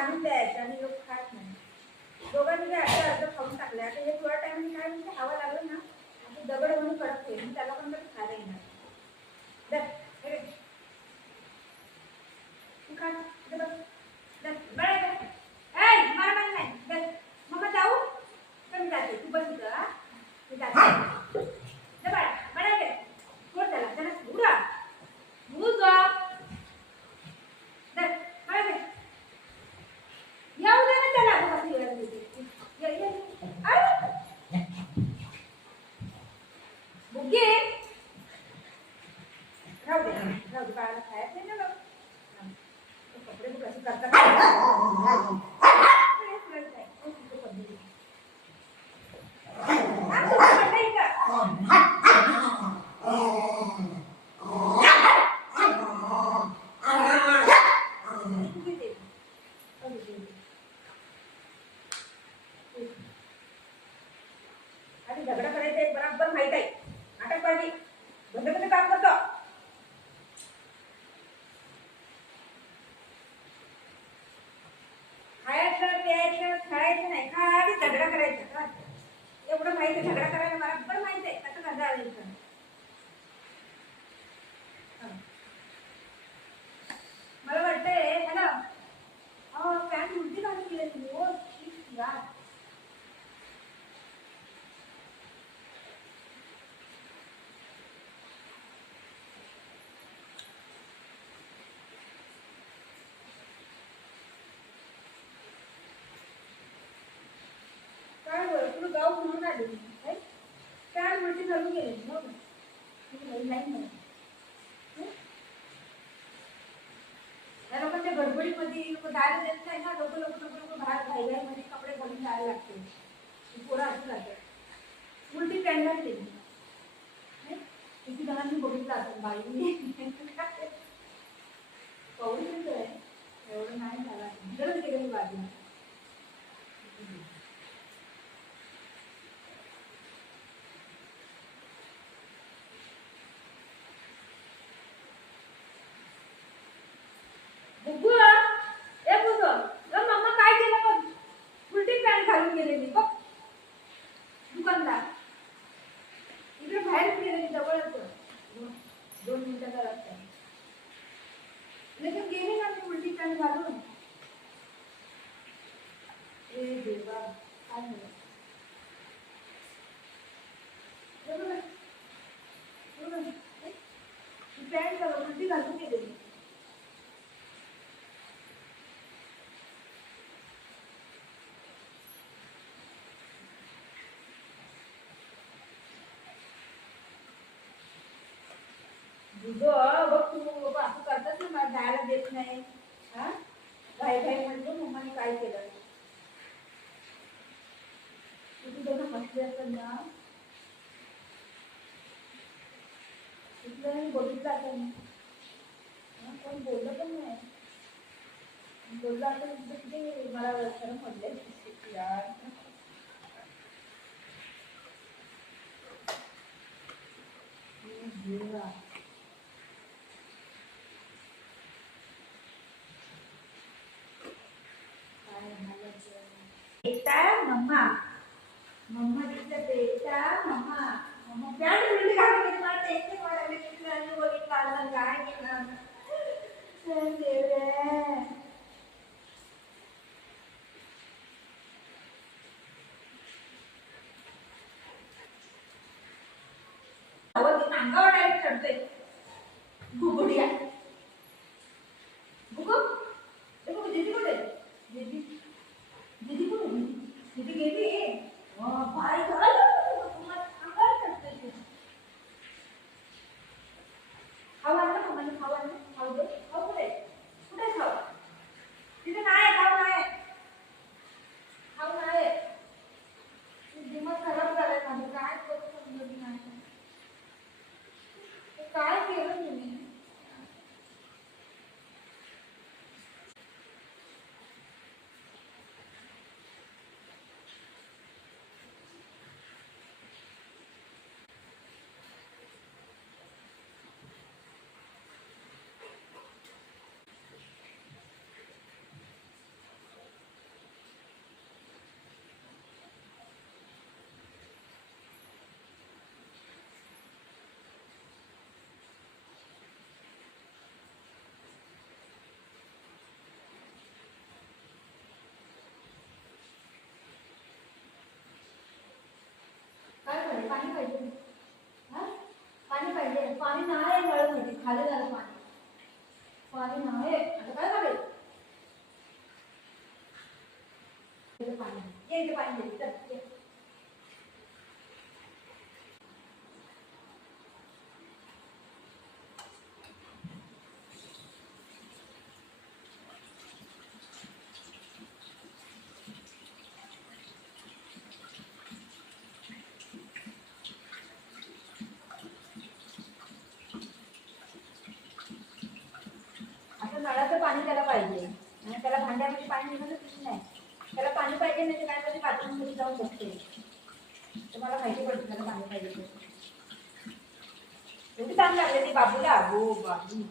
आणून द्यायचं आणि लोक खात नाही. दोघांनी अर्ध खाऊन टाकले. आता हे थोड्या टाइम काय म्हणजे हवा लागलं ना आता दगड म्हणून कडक होईल. त्याला पण खायला येणार. मम्मा जाऊ कमी जाते तू बस मी जाते. झगडा करायचं बरोबर माहित आहे. नाटक पाहिजे बंद काम करतो. खायचं प्यायचं खेळायचं नाही. खाली झगडा करायचा. एवढं माहित आहे. झगडा करायला बरोबर माहित आहे. कसं मजा आली. मला वाटतंय हॅलो पॅन्ट उलटी घालून गेली. हो यार गाव म्हणून आले काय उलटी घालून गेले. या लोकांच्या गडबडीमध्ये लोक जायला देत नाही ना. लोक बाहेर घाईघाईमध्ये कपडे घालून जायला लागते. पोरं असं जातात. उलटी पॅन्ट घातली. किती जणांनी बघितलं असं बाईने पाहून येतोय एवढं नाही झाला. गरज गेलेली बाजूला. मम्मा काय केलं बघ. उलटी पॅन्ट घालून गेलेली बघ. दुकानदार इकडे बाहेर गेलेली जवळच 2 मिनिटाचा रस्ता. लेकिन गेली ना मी उलटी पॅन्ट घालून. देवा काय झालं. पॅन्ट उलटी घालून गेलेली. बघ तू असं करतात ना. मला जायला देत नाही. हा घाई म्हणजे मम्माने काय केलं. तू दोघं बसले असतात ना तिथलं बघितलं असेल. कोण बोललं पण नाही. बोललं असेल तिथे मला खरं म्हटलंय यार. बेटा मम्मा मम्मा तिथं बेटा मम्मा मम्मा पॅन्ट उलटी घालून गेली. मला टेन्शन वाढलं. किती बघितलं काय केलं. अंगावर डायरेक्ट चढतोय. गुबुडिया दीदी कुठे. दीदी कुठे. दीदी गेली. बाय अंगावर चढतोय. खाऊ आणलं मम्माने. खाऊ आणलं. खाऊ दे. खाऊ कुठे कुठे खाऊ. तिथे नाही खाऊ नाही. खाऊ नाही. दिमाग खराब झालाय माझं. काय करू समजत नाही. ये पाणी दे, चल, ये. असं नळाचं पाणी त्याला पाहिजे आणि त्याला भांड्यामध्ये पाणी निघालं तसं नाही. त्याला पाणी पाहिजे नाही तर काय तरी बाथरूममध्ये जाऊन बसते. तुम्हाला माहिती पडतं त्याला पाणी पाहिजे ते. एवढी काम लागले ते बाबूला. हो बाबू.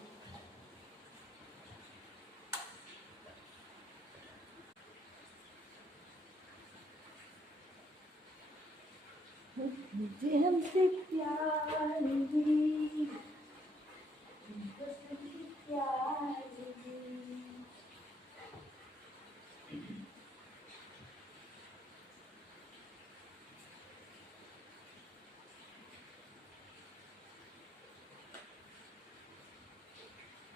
मुझे हमसे प्यार हुई, हमसे प्यार हुई.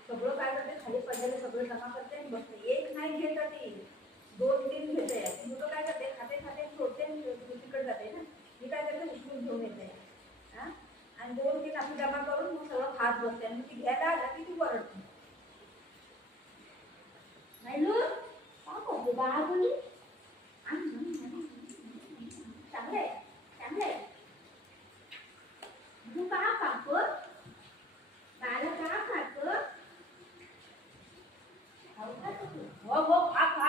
सगळं काय करते खाली पडलेलं सगळं जमा करते आणि बसते. एक नाही घेत ती, 2-3 घेते. मुलं काय करते खाते खाते सोडते दुसरीकडे जाते ना. मी काय करते उचलून घेऊन येते हा आणि 2-3 आपली जमा करून मग सगळं खात बसते आणि ती घ्यायला आलं की ती वरडते. नाही लू का करते बाळा बोली चांगले चांगले तू का खातो बाळा का खातो हो हो खा खा